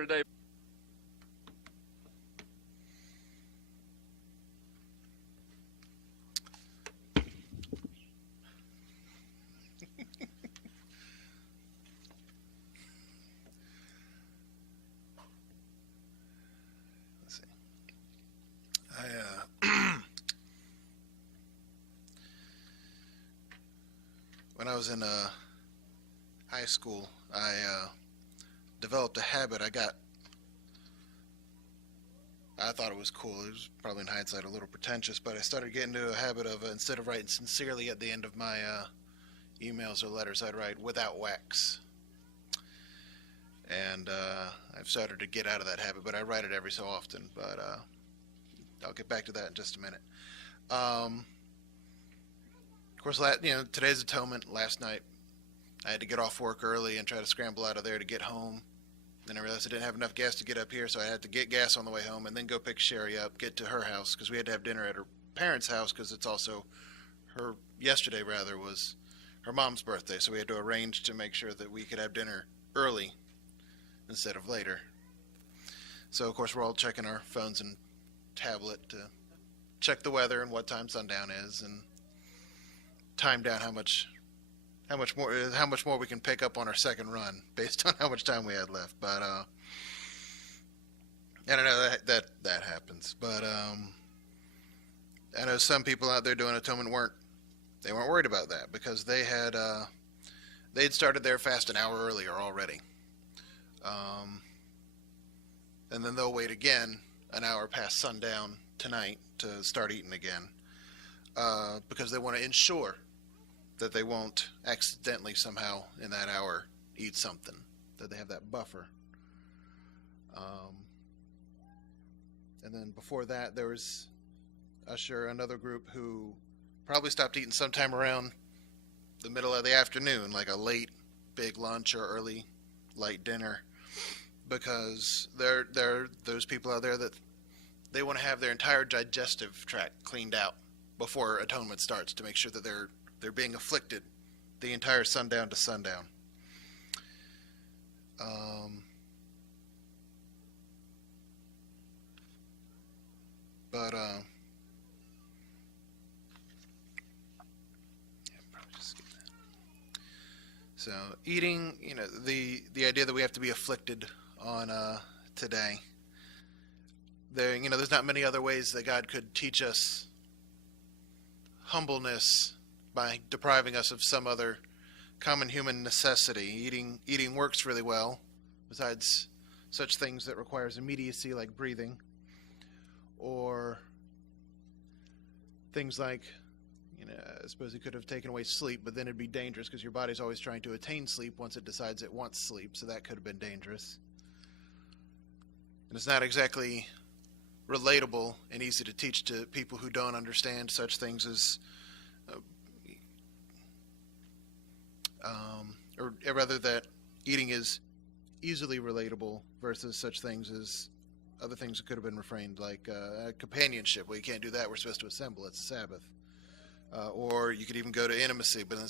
today. Let's see. When I was in high school, I developed a habit. I thought it was cool. It was probably in hindsight a little pretentious, but I started getting into a habit of instead of writing sincerely at the end of my emails or letters, I'd write without wax. And I've started to get out of that habit, but I write it every so often. But I'll get back to that in just a minute. Of course, today's Atonement. Last night, I had to get off work early and try to scramble out of there to get home. Then I realized I didn't have enough gas to get up here, so I had to get gas on the way home and then go pick Sherry up, get to her house, because we had to have dinner at her parents' house, because it's also yesterday was her mom's birthday, so we had to arrange to make sure that we could have dinner early instead of later. So, of course, we're all checking our phones and tablet to check the weather and what time sundown is and time down how much more we can pick up on our second run based on how much time we had left. But I don't know, that happens. But I know some people out there doing Atonement weren't worried about that, because they'd started their fast an hour earlier already. And then they'll wait again an hour past sundown tonight to start eating again, because they want to ensure that they won't accidentally somehow in that hour eat something, that they have that buffer. And then before that, there was another group who probably stopped eating sometime around the middle of the afternoon, like a late big lunch or early light dinner, because there are those people out there that they want to have their entire digestive tract cleaned out before Atonement starts, to make sure that they're being afflicted the entire sundown to sundown. Probably just skip that. So eating, the idea that we have to be afflicted on today. There's not many other ways that God could teach us humbleness by depriving us of some other common human necessity. Eating works really well, besides such things that requires immediacy, like breathing, or things like, I suppose he could have taken away sleep, but then it'd be dangerous, because your body's always trying to attain sleep once it decides it wants sleep, so that could have been dangerous. And it's not exactly relatable and easy to teach to people who don't understand such things as or rather that eating is easily relatable versus such things as other things that could have been refrained, like companionship. Well, you can't do that. We're supposed to assemble. It's a Sabbath. Or you could even go to intimacy, but are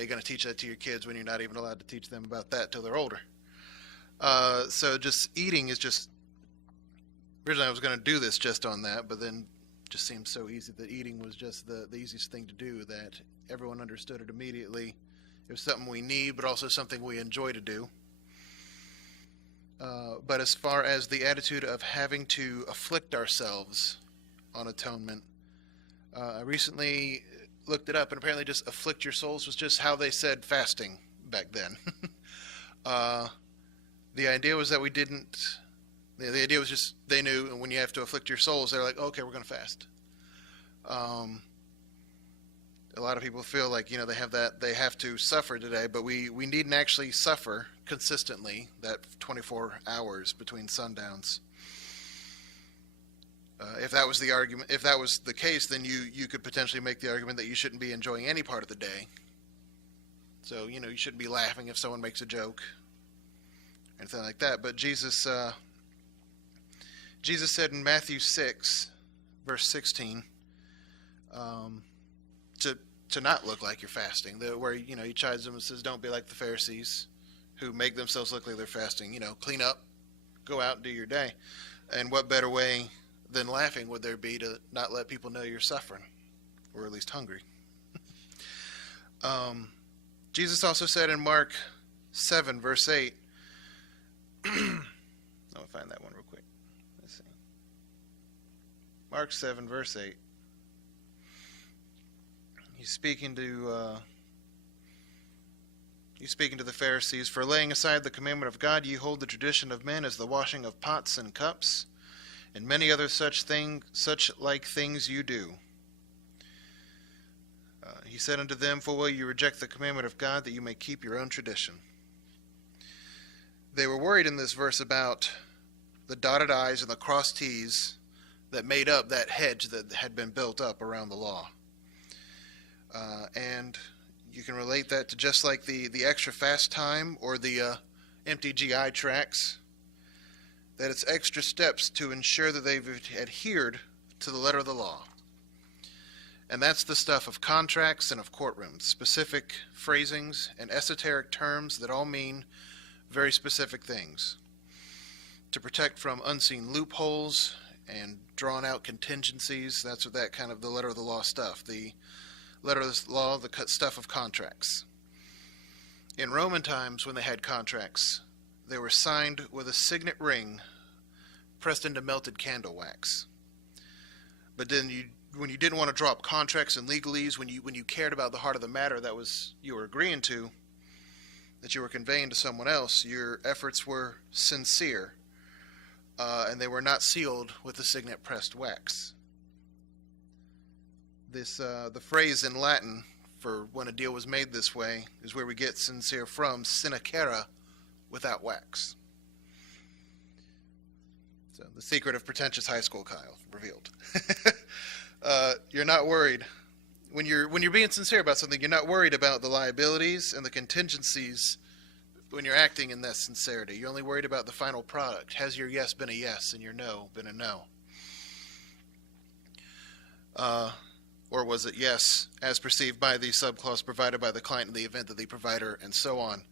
you going to teach that to your kids when you're not even allowed to teach them about that till they're older? So just eating is just, originally I was going to do this just on that, but then it just seemed so easy that eating was just the easiest thing to do, that everyone understood it immediately. It was something we need, but also something we enjoy to do. But as far as the attitude of having to afflict ourselves on Atonement, I recently looked it up, and apparently just afflict your souls was just how they said fasting back then. The idea was that we didn't, the idea was just they knew, and when you have to afflict your souls, they're like, okay, we're going to fast. A lot of people feel like, they have to suffer today, but we needn't actually suffer consistently that 24 hours between sundowns. If that was the argument, if that was the case, then you could potentially make the argument that you shouldn't be enjoying any part of the day. So, you shouldn't be laughing if someone makes a joke, anything like that. But Jesus said in Matthew 6, verse 16, to not look like you're fasting, where he chides them and says, "Don't be like the Pharisees, who make themselves look like they're fasting. Clean up, go out and do your day. And what better way than laughing would there be to not let people know you're suffering, or at least hungry? Jesus also said in Mark 7, verse 8, I'll find that one real quick. Let's see. Mark 7, verse 8. He's speaking to the Pharisees. For laying aside the commandment of God, ye hold the tradition of men as the washing of pots and cups, and many other such like things you do. He said unto them, full well you reject the commandment of God, that you may keep your own tradition. They were worried in this verse about the dotted I's and the crossed T's that made up that hedge that had been built up around the law. And you can relate that to just like the extra fast time or the empty GI tracts, that it's extra steps to ensure that they've adhered to the letter of the law. And that's the stuff of contracts and of courtrooms, specific phrasings and esoteric terms that all mean very specific things. To protect from unseen loopholes and drawn out contingencies, that's what that kind of the letter of the law stuff. The letter of the law, the stuff of contracts. In Roman times, when they had contracts, they were signed with a signet ring pressed into melted candle wax. But then when you didn't want to draw up contracts and legalese, when you cared about the heart of the matter that you were agreeing to, that you were conveying to someone else, your efforts were sincere, and they were not sealed with the signet pressed wax. The phrase in Latin for when a deal was made this way is where we get sincere from, sine cera, without wax. So the secret of pretentious high school, Kyle, revealed. You're not worried when you're being sincere about something. You're not worried about the liabilities and the contingencies when you're acting in that sincerity. You're only worried about the final product. Has your yes been a yes and your no been a no? Or was it yes as perceived by the subclause provided by the client in the event of the provider, and so on?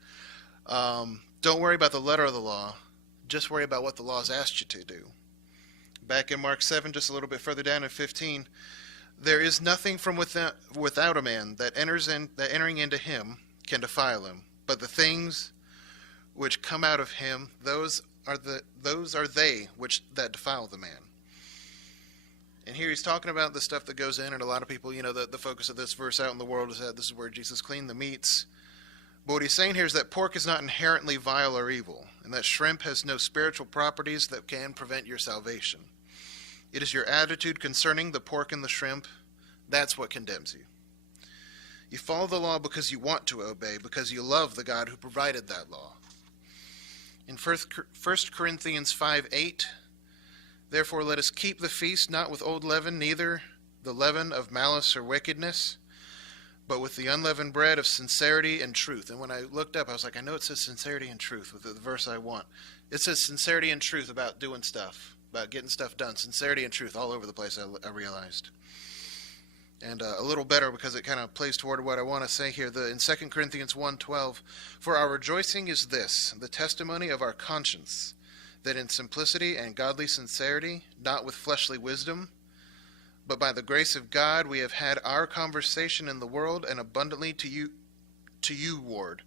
Don't worry about the letter of the law. Just worry about what the law has asked you to do. Back in Mark 7, just a little bit further down in 15, there is nothing from without a man that entering into him can defile him, but the things which come out of him, those are they which that defile the man. And here he's talking about the stuff that goes in, and a lot of people, the focus of this verse out in the world is that this is where Jesus cleaned the meats. But what he's saying here is that pork is not inherently vile or evil, and that shrimp has no spiritual properties that can prevent your salvation. It is your attitude concerning the pork and the shrimp, that's what condemns you. You follow the law because you want to obey, because you love the God who provided that law. In 1 Corinthians 5:8, therefore let us keep the feast not with old leaven, neither the leaven of malice or wickedness, but with the unleavened bread of sincerity and truth. And when I looked up, I was like, I know it says sincerity and truth with the verse I want. It says sincerity and truth about doing stuff, about getting stuff done. Sincerity and truth all over the place, I realized. And a little better because it kind of plays toward what I want to say here. In 2 Corinthians 1:12, for our rejoicing is this, the testimony of our conscience, that in simplicity and godly sincerity, not with fleshly wisdom, but by the grace of God, we have had our conversation in the world, and abundantly to you ward,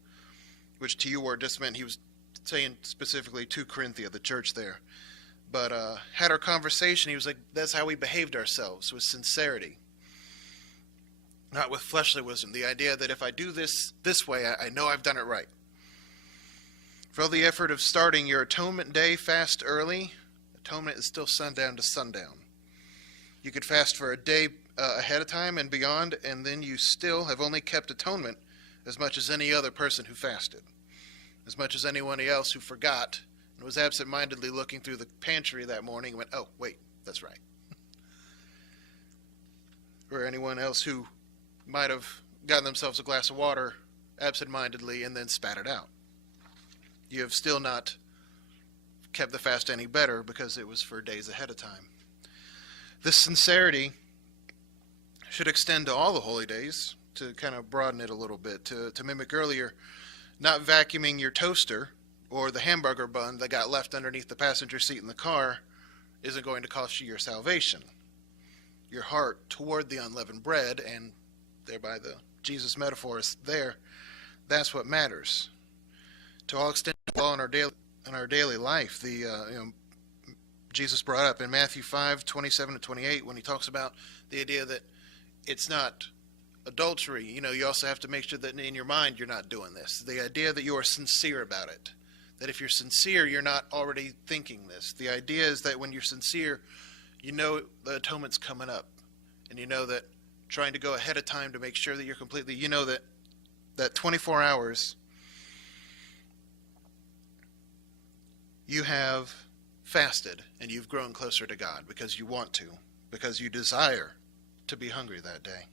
which to you ward just meant he was saying specifically to Corinthia, the church there. But had our conversation, he was like, that's how we behaved ourselves, with sincerity, not with fleshly wisdom. The idea that if I do this way, I know I've done it right. For all the effort of starting your atonement day fast early, atonement is still sundown to sundown. You could fast for a day ahead of time and beyond, and then you still have only kept atonement as much as any other person who fasted, as much as anyone else who forgot and was absent-mindedly looking through the pantry that morning and went, oh, wait, that's right. Or anyone else who might have gotten themselves a glass of water absent-mindedly and then spat it out. You have still not kept the fast any better because it was for days ahead of time. This sincerity should extend to all the holy days, to kind of broaden it a little bit, to mimic earlier. Not vacuuming your toaster or the hamburger bun that got left underneath the passenger seat in the car isn't going to cost you your salvation. Your heart toward the unleavened bread, and thereby the Jesus metaphor is there, that's what matters. To all extent in our daily life, Jesus brought up in Matthew 5:27-28 when he talks about the idea that it's not adultery. You also have to make sure that in your mind you're not doing this. The idea that you are sincere about it. That if you're sincere, you're not already thinking this. The idea is that when you're sincere, you know the atonement's coming up. And you know that trying to go ahead of time to make sure that you're completely, that 24 hours you have fasted and you've grown closer to God because you want to, because you desire to be hungry that day.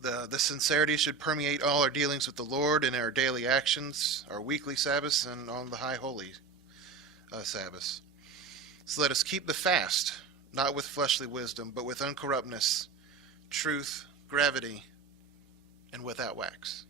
The sincerity should permeate all our dealings with the Lord in our daily actions, our weekly Sabbaths, and on the high holy Sabbaths. So let us keep the fast, not with fleshly wisdom, but with uncorruptness, truth, gravity, and without wax.